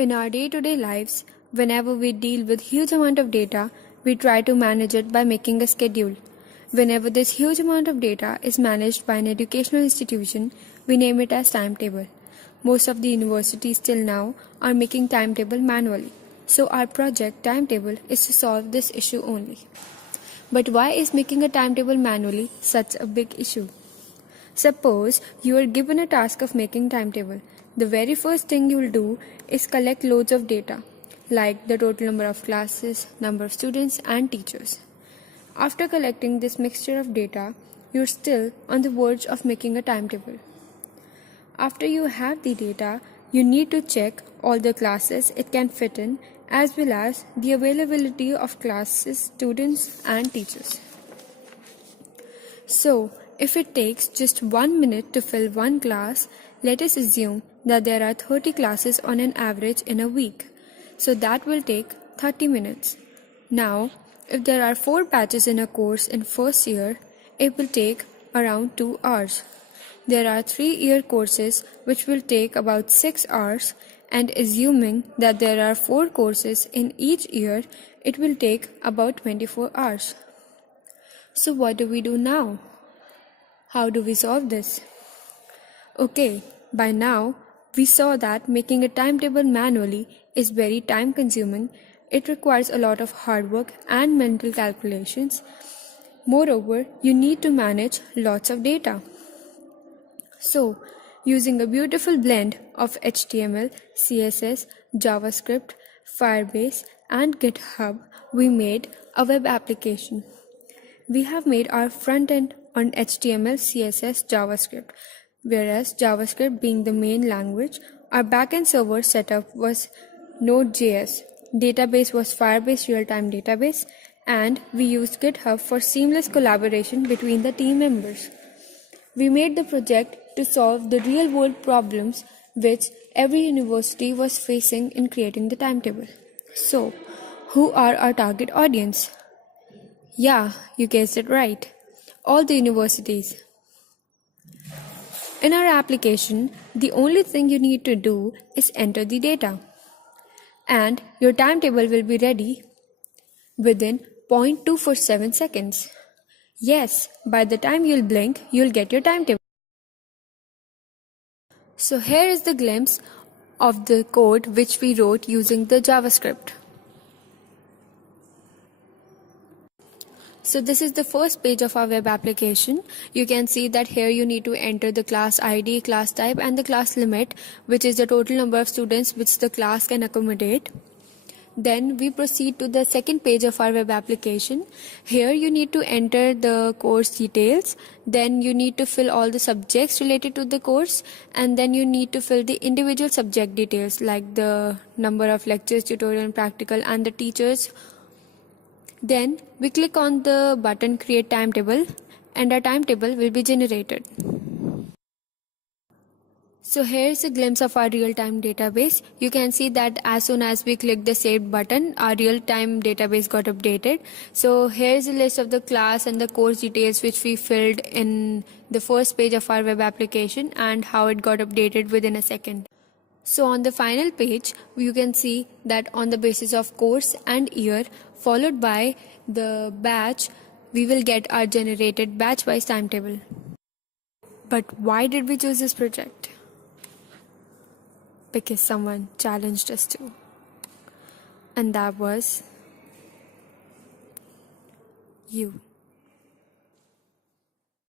In our day-to-day lives, whenever we deal with huge amount of data, we try to manage it by making a schedule. Whenever this huge amount of data is managed by an educational institution, we name it as timetable. Most of the universities till now are making timetable manually. So our project timetable is to solve this issue only. But why is making a timetable manually such a big issue? Suppose you are given a task of making timetable. The very first thing you will do is collect loads of data, like the total number of classes, number of students and teachers. After collecting this mixture of data, you're still on the verge of making a timetable. After you have the data, you need to check all the classes it can fit in, as well as the availability of classes, students and teachers. So, if it takes just 1 minute to fill one class, let us assume that there are 30 classes on an average in a week. So that will take 30 minutes. Now, if there are 4 batches in a course in first year, it will take around 2 hours. There are 3-year courses which will take about 6 hours, and assuming that there are 4 courses in each year, it will take about 24 hours. So what do we do now? How do we solve this? Okay, by now we saw that making a timetable manually is very time consuming. It requires a lot of hard work and mental calculations. Moreover, you need to manage lots of data. So, using a beautiful blend of HTML, CSS, JavaScript, Firebase and GitHub, we made a web application. We have made our front end on HTML, CSS, JavaScript. Whereas JavaScript being the main language, our backend server setup was Node.js. Database was Firebase real-time database, and we used GitHub for seamless collaboration between the team members. We made the project to solve the real-world problems which every university was facing in creating the timetable. So, who are our target audience? Yeah, you guessed it right. All the universities. In our application, the only thing you need to do is enter the data. And your timetable will be ready within 0.247 seconds. Yes, by the time you'll blink, you'll get your timetable. So here is the glimpse of the code which we wrote using the JavaScript. So this is the first page of our web application. You can see that here you need to enter the class ID, class type and the class limit, which is the total number of students which the class can accommodate. Then we proceed to the second page of our web application. Here you need to enter the course details. Then you need to fill all the subjects related to the course, and then you need to fill the individual subject details like the number of lectures, tutorial and practical and the teachers. Then we click on the button create timetable and our timetable will be generated. So here's a glimpse of our real-time database. You can see that as soon as we click the saved button, our real-time database got updated. So here's a list of the class and the course details which we filled in the first page of our web application and how it got updated within a second. So on the final page, you can see that on the basis of course and year followed by the batch, we will get our generated batch-wise timetable. But why did we choose this project? Because someone challenged us to. And that was you.